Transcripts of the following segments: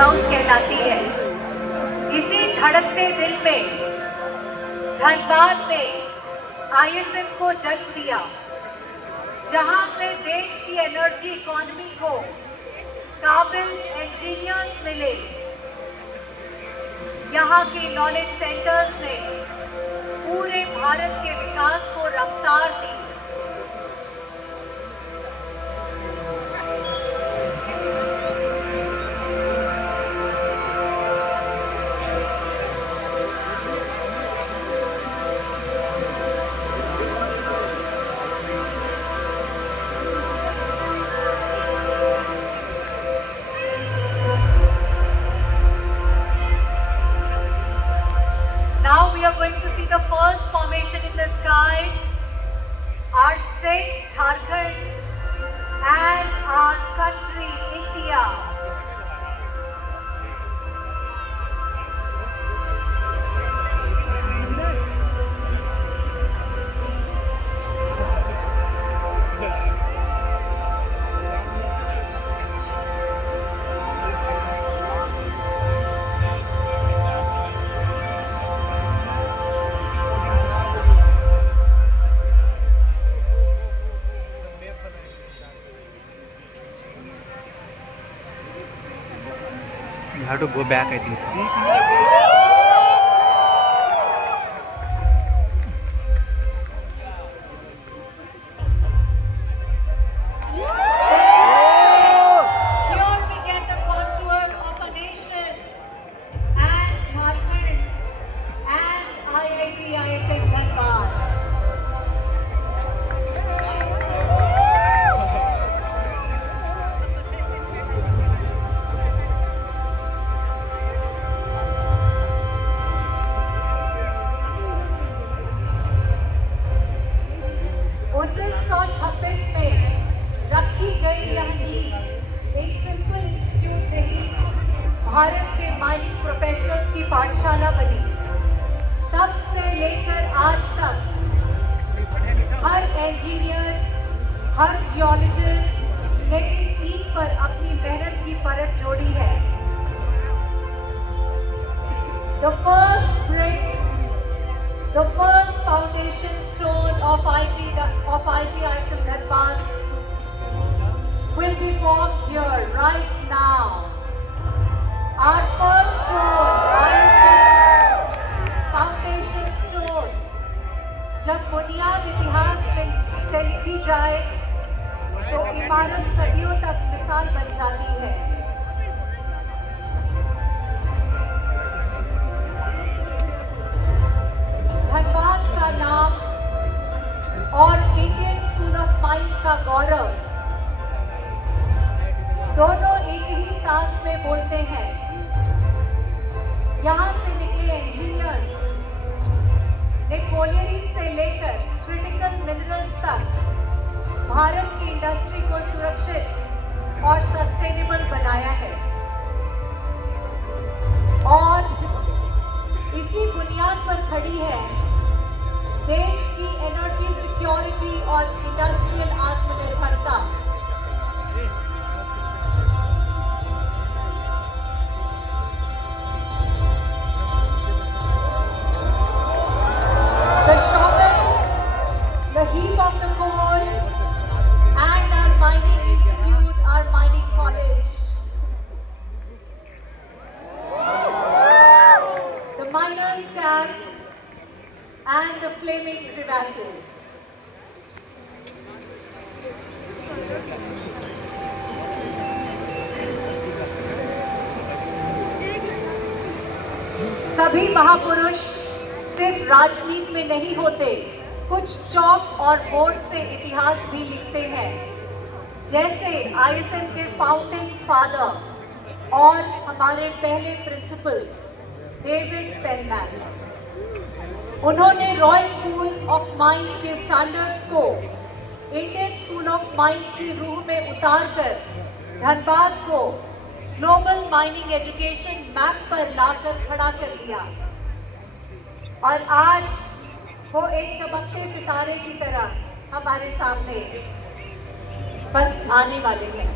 House कहलाती है। इसी धड़कते दिल में धनबाद में ISM को जन्म दिया, जहां से देश की एनर्जी इकोनॉमी को काबिल इंजीनियर्स मिले। यहाँ के नॉलेज सेंटर्स ने पूरे भारत के विकास को रफ्तार दी। Now we are going to see the first formation in the sky, our state Jharkhand and our country India. You have to go back, I think so. Here we get the contour of a nation and Jharkhand and IIT ISM Dhanbad. में रखी गई यह नींव एक simple institute नहीं, भारत के mining professionals की पाठशाला बनी। तब से लेकर आज तक हर इंजीनियर, हर जियोलॉजिस्ट ने इस ईंट पर अपनी मेहनत की परत जोड़ी है। The first brick, the first foundation stone of IIT ISM Dhanbad will be formed here right now. Our first stone, ISM foundation stone, जब बुनियाद इतिहास में से लिखी जाए तो इमारत सदियों तक मिसाल बन जाती है। धनबाद का नाम और इंडियन स्कूल ऑफ माइंस का गौरव दोनों एक ही सांस में बोलते हैं। यहाँ से निकले इंजीनियर्स ने कोलियरी से लेकर क्रिटिकल मिनरल्स तक भारत की इंडस्ट्री को सुरक्षित और सस्टेनेबल बनाया है, और इसी बुनियाद पर खड़ी है देश की एनर्जी सिक्योरिटी और इंडस्ट्रियल आत्मनिर्भरता। The shovel, the heap of the coal, and our mining institute, our mining college. The miners' camp and the flaming crevasses. सभी महापुरुष सिर्फ राजनीति में नहीं होते, कुछ चौक और बोर्ड से इतिहास भी लिखते हैं, जैसे ISM के फाउंडिंग फादर और हमारे पहले प्रिंसिपल डेविड पेनमैन। उन्होंने रॉयल स्कूल ऑफ माइंस के स्टैंडर्ड्स को इंडियन स्कूल ऑफ माइंस की रूह में उतारकर धनबाद को ग्लोबल माइनिंग एजुकेशन मैप पर लाकर खड़ा कर लिया, और आज वो एक चमकते सितारे की तरह हमारे सामने बस आने वाले हैं।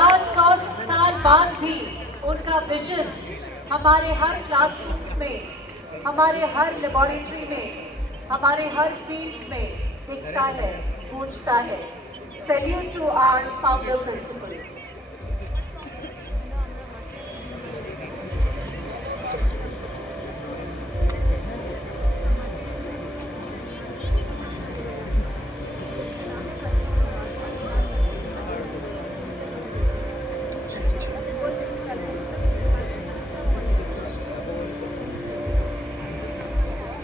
आज विजन हमारे हर क्लासरूम में, हमारे हर लेबोरेटरी में, हमारे हर फील्ड्स में दिखता है, गूंजता है। Salute to our founder principal.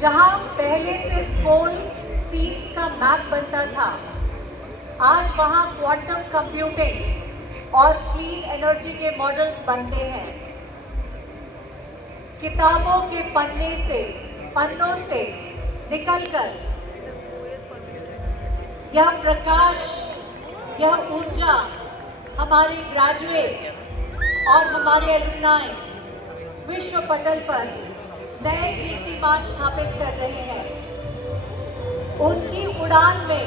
जहां पहले सिर्फ फोन सीट्स का मैप बनता था, आज वहां क्वांटम कंप्यूटिंग और क्लीन एनर्जी के मॉडल्स बनते हैं। किताबों के पन्नों से निकलकर यह प्रकाश, यह ऊर्जा हमारे ग्रेजुएट्स और हमारे एलुमनाई विश्व पटल पर नए कीर्तिमान स्थापित कर रहे हैं। उनकी उड़ान में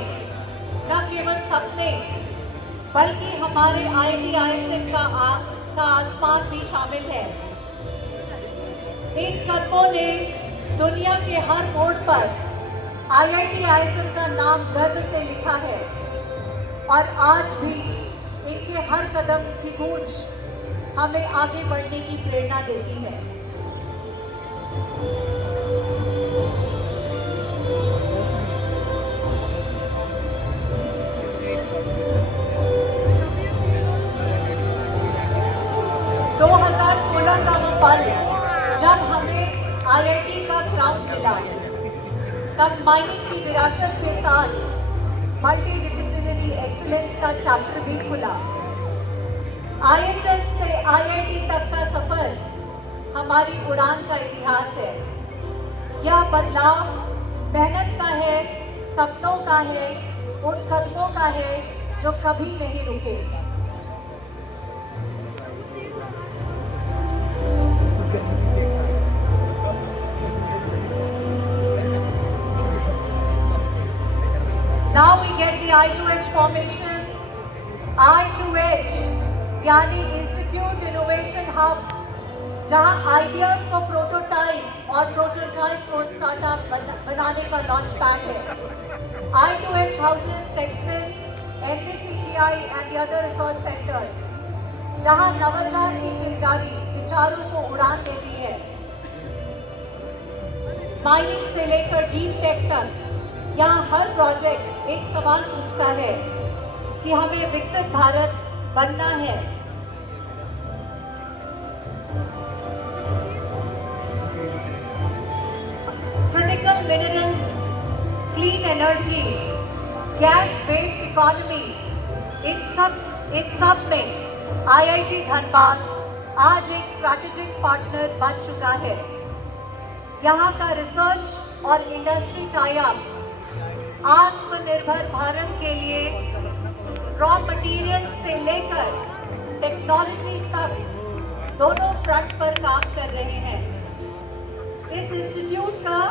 न केवल सपने बल्कि हमारे IIT-ISM का आसमान भी शामिल है। इन कदमों ने दुनिया के हर मोड़ पर IIT-ISM का नाम गर्व से लिखा है और आज भी इनके हर कदम की गूंज हमें आगे बढ़ने की प्रेरणा देती है। का वो पल जब हमें IIT का क्राउन मिला, तब माइनिंग की विरासत के साथ मल्टी डिसिप्लिनरी एक्सीलेंस का चैप्टर भी खुला। ISM से IIT तक का सफर हमारी उड़ान का इतिहास है। यह बदलाव मेहनत का है, सपनों का है, उन कदमों का है जो कभी नहीं रुके। Now we get the I2H formation. I2H यानी इंस्टीट्यूट इनोवेशन हब, जहां आइडियाज को प्रोटोटाइप और प्रोटोटाइप को स्टार्टअप बनाने का लॉन्च पैड है। I2H houses Techspin, NVCTI and the other research centers, जहां नवाचार की चिंगारी विचारों को उड़ान देती है। माइनिंग से लेकर डीप टेक तक यहाँ हर प्रोजेक्ट एक सवाल पूछता है कि हमें विकसित भारत बनना है। Critical minerals, clean energy, gas based economy, इन सब में IIT धनबाद आज एक स्ट्रैटेजिक पार्टनर बन चुका है। यहाँ का रिसर्च और इंडस्ट्री टाई अप्स आत्मनिर्भर भारत के लिए रॉ मटेरियल से लेकर टेक्नोलॉजी तक दोनों फ्रंट पर काम कर रहे हैं। इस इंस्टीट्यूट का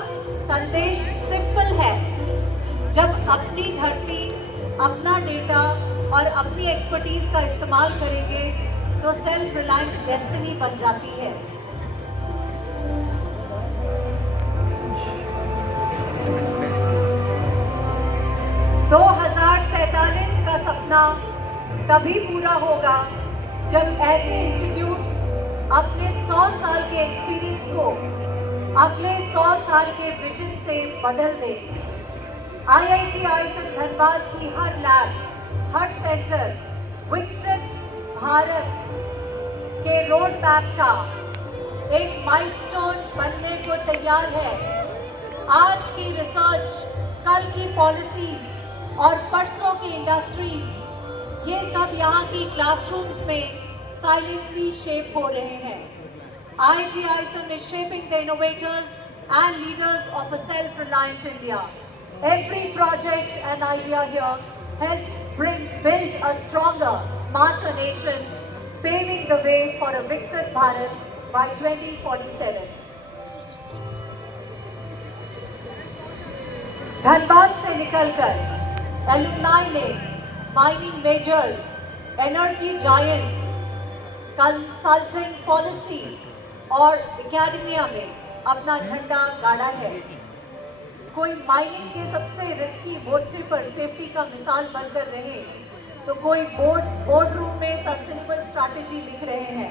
संदेश सिंपल है, जब अपनी धरती, अपना डेटा और अपनी एक्सपर्टीज का इस्तेमाल करेंगे तो सेल्फ रिलायंस डेस्टिनी बन जाती है। तो 2047 का सपना तभी पूरा होगा जब ऐसे इंस्टीट्यूट्स अपने 100 साल के एक्सपीरियंस को अगले 100 साल के विजन से बदल दें। IIT-ISM धनबाद की हर लैब, हर सेंटर विकसित भारत के रोड मैप का एक माइलस्टोन बनने को तैयार है। आज की रिसर्च, कल की पॉलिसीज और परसों की इंडस्ट्रीज, ये सब यहाँ की क्लासरूम्स में साइलेंटली शेप हो रहे हैं। IIT-ISM is shaping the innovators and leaders of a self-reliant India. Every project and idea here helps build a stronger, smarter nation, paving the way for a Viksit Bharat by 2047. Dhanbad से निकलकर alumni ने mining measures, energy giants, consulting policy और academia में अपना झंडा गाड़ा है। कोई माइनिंग के सबसे रिस्की मोर्चे पर सेफ्टी का मिसाल बनकर रहे, तो कोई बोर्ड रूम में सस्टेनेबल स्ट्रैटेजी लिख रहे हैं।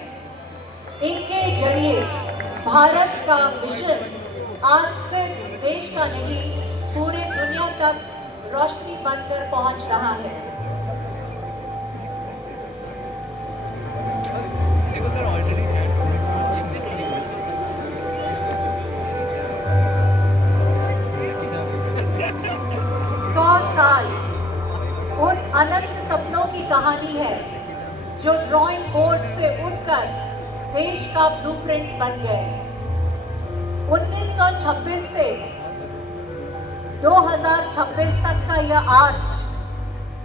इनके जरिए भारत का मिशन आज सिर्फ देश का नहीं, पूरे दुनिया तक रोशनी बनकर पहुंच रहा है। उन अनंत सपनों की कहानी है जो ड्राइंग बोर्ड से उठकर देश का ब्लूप्रिंट बन गए। 1926 से 2026 तक का यह आर्च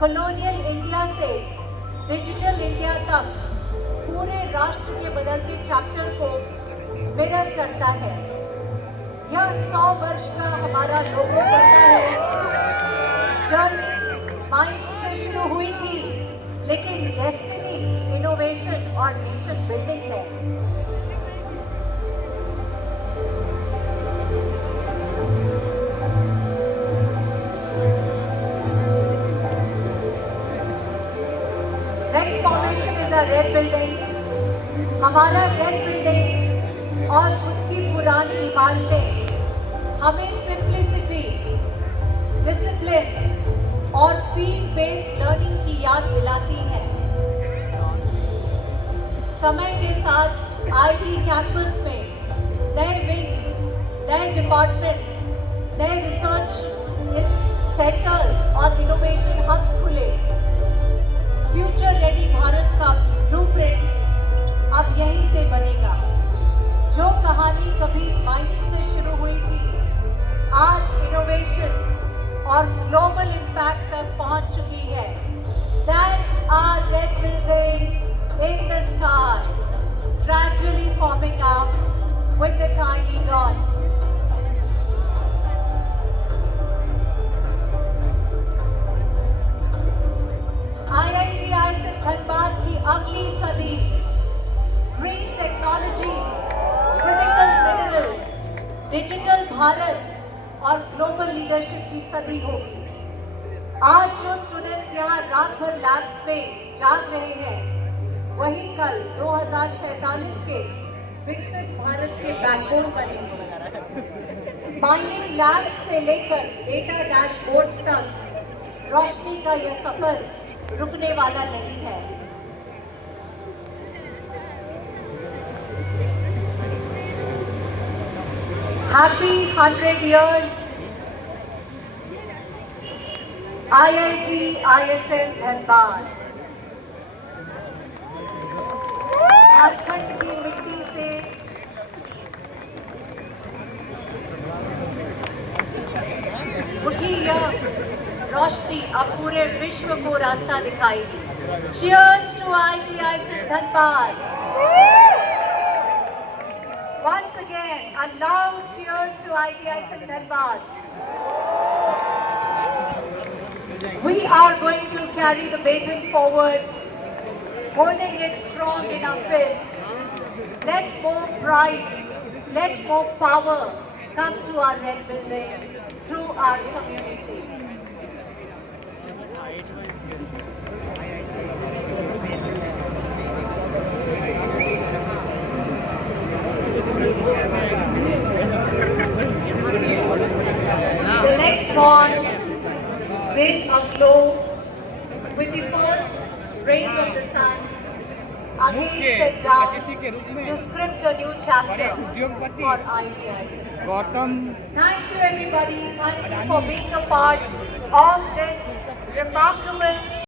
कॉलोनियल इंडिया से डिजिटल इंडिया तक पूरे राष्ट्र के बदलते चैप्टर को मिरर करता है। यह 100 वर्ष का हमारा लोगो करता है। जर्नी माइंड से शुरू हुई थी, लेकिन डेस्टिनी इनोवेशन और नेशन बिल्डिंग है। Next formation is a red building. हमारा रेड बिल्डिंग और उसकी पुरानी इमारतें हमें सिंप्लिसिटी, डिसिप्लिन और फील्ड बेस्ड लर्निंग की याद दिलाती है। समय के साथ आईटी कैंपस में नए विंग्स, नए डिपार्टमेंट्स, नए रिसर्च सेंटर्स और इनोवेशन हब्स खुले। फ्यूचर रेडी भारत का ब्लूप्रिंट अब यहीं से बनेगा। जो कहानी कभी माइनिंग से शुरू हुई थी, आज इनोवेशन और ग्लोबल इम्पैक्ट तक पहुंच चुकी है। That's our red building in the sky, gradually forming up with the tiny dots. IIT ISM Dhanbad की अगली सदी green technologies, critical minerals, digital Bharat और ग्लोबल लीडरशिप की सदी होगी। आज जो स्टूडेंट्स यहाँ रात भर लैब्स में जाग रहे हैं, वही कल 2047 के विकसित भारत के बैकबोन बनेंगे। माइनिंग लैब से लेकर डेटा डैशबोर्ड्स तक रोशनी का यह सफर रुकने वाला नहीं है। Happy 100 years IIT ISM Dhanbad. Jharkhand की मिट्टी से उठी यह रोशनी अब पूरे विश्व को रास्ता दिखाएगी। Cheers to IIT ISM Dhanbad. Once again, a loud cheers to IIT ISM Dhanbad. We are going to carry the baton forward, holding it strong in our fists. Let more pride, let more power come to our red building through our community. The next one will aglow with the first rays of the sun, again set down to script a new chapter for IIT. Thank you everybody, thank you for being a part of this remarkable